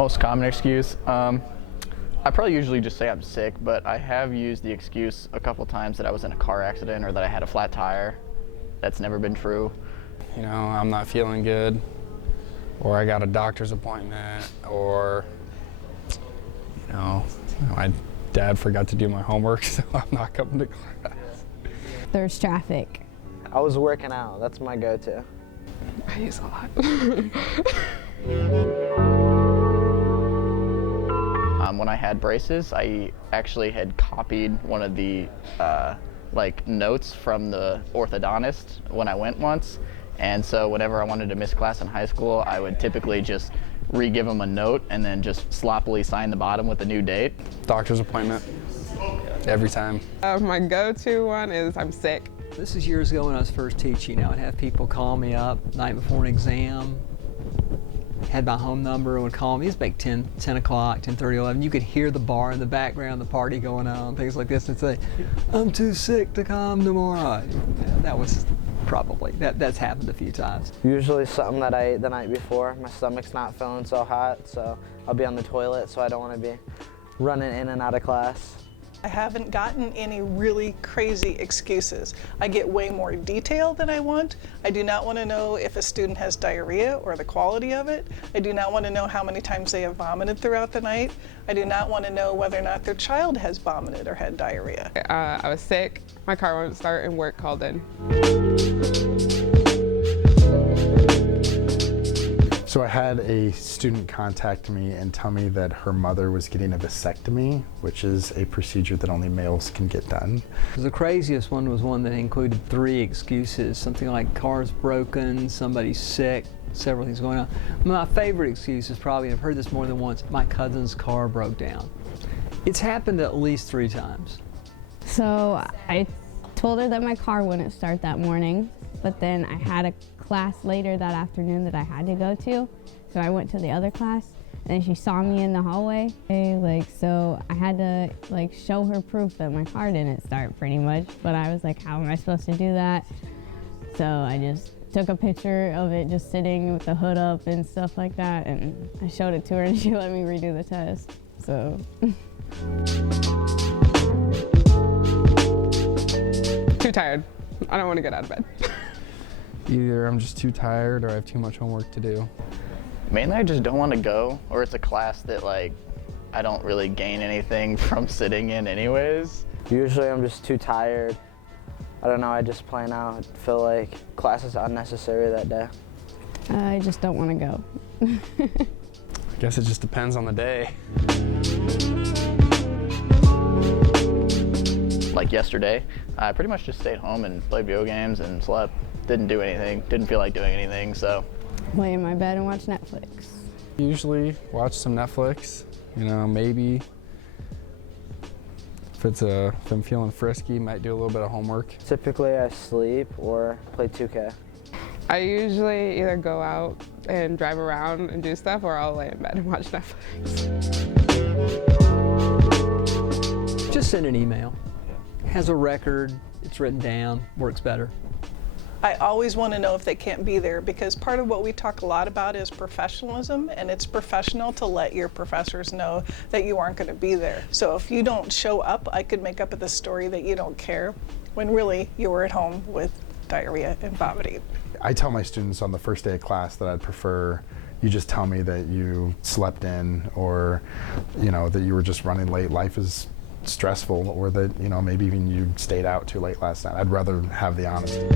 Most common excuse? I probably usually just say I'm sick, but I have used the excuse a couple times that I was in a car accident or that I had a flat tire. That's never been true. You know, I'm not feeling good, or I got a doctor's appointment, or, you know, my dad forgot to do my homework, so I'm not coming to class. There's traffic. I was working out. That's my go-to. I use a lot. When I had braces, I actually had copied one of the notes from the orthodontist when I went once. And so whenever I wanted to miss class in high school, I would typically just re-give them a note and then just sloppily sign the bottom with a new date. Doctor's appointment, every time. My go-to one is I'm sick. This is years ago when I was first teaching. I would have people call me up night before an exam, had my home number and would call me. It's like 10 o'clock, 10:30, 11. You could hear the bar in the background, the party going on, things like this, and say, I'm too sick to come tomorrow. That was probably, that's happened a few times. Usually something that I ate the night before. My stomach's not feeling so hot, so I'll be on the toilet, so I don't want to be running in and out of class. I haven't gotten any really crazy excuses. I get way more detail than I want. I do not want to know if a student has diarrhea or the quality of it. I do not want to know how many times they have vomited throughout the night. I do not want to know whether or not their child has vomited or had diarrhea. I was sick, my car wouldn't start, and work called in. So I had a student contact me and tell me that her mother was getting a vasectomy, which is a procedure that only males can get done. The craziest one was one that included 3 excuses, something like car's broken, somebody's sick, several things going on. My favorite excuse is probably, and I've heard this more than once, my cousin's car broke down. It's happened at least 3 times. So I told her that my car wouldn't start that morning, but then I had a class later that afternoon that I had to go to, so I went to the other class, and she saw me in the hallway. So I had to show her proof that my car didn't start pretty much, but I was like, how am I supposed to do that? So I just took a picture of it just sitting with the hood up and stuff like that, and I showed it to her and she let me redo the test, so. Too tired. I don't want to get out of bed. Either I'm just too tired or I have too much homework to do. Mainly I just don't want to go, or it's a class that I don't really gain anything from sitting in anyways. Usually I'm just too tired. I don't know, I just plain out feel like class is unnecessary that day. I just don't want to go. I guess it just depends on the day. Like yesterday, I pretty much just stayed home and played video games and slept. Didn't do anything, didn't feel like doing anything, so. Lay in my bed and watch Netflix. Usually watch some Netflix, you know, maybe. If I'm feeling frisky, might do a little bit of homework. Typically I sleep or play 2K. I usually either go out and drive around and do stuff, or I'll lay in bed and watch Netflix. Just send an email. Has a record, it's written down, works better. I always want to know if they can't be there, because part of what we talk a lot about is professionalism, and it's professional to let your professors know that you aren't going to be there. So if you don't show up, I could make up the story that you don't care, when really you were at home with diarrhea and vomiting. I tell my students on the first day of class that I'd prefer you just tell me that you slept in, or that you were just running late. Life is stressful, or that maybe even you stayed out too late last night. I'd rather have the honesty.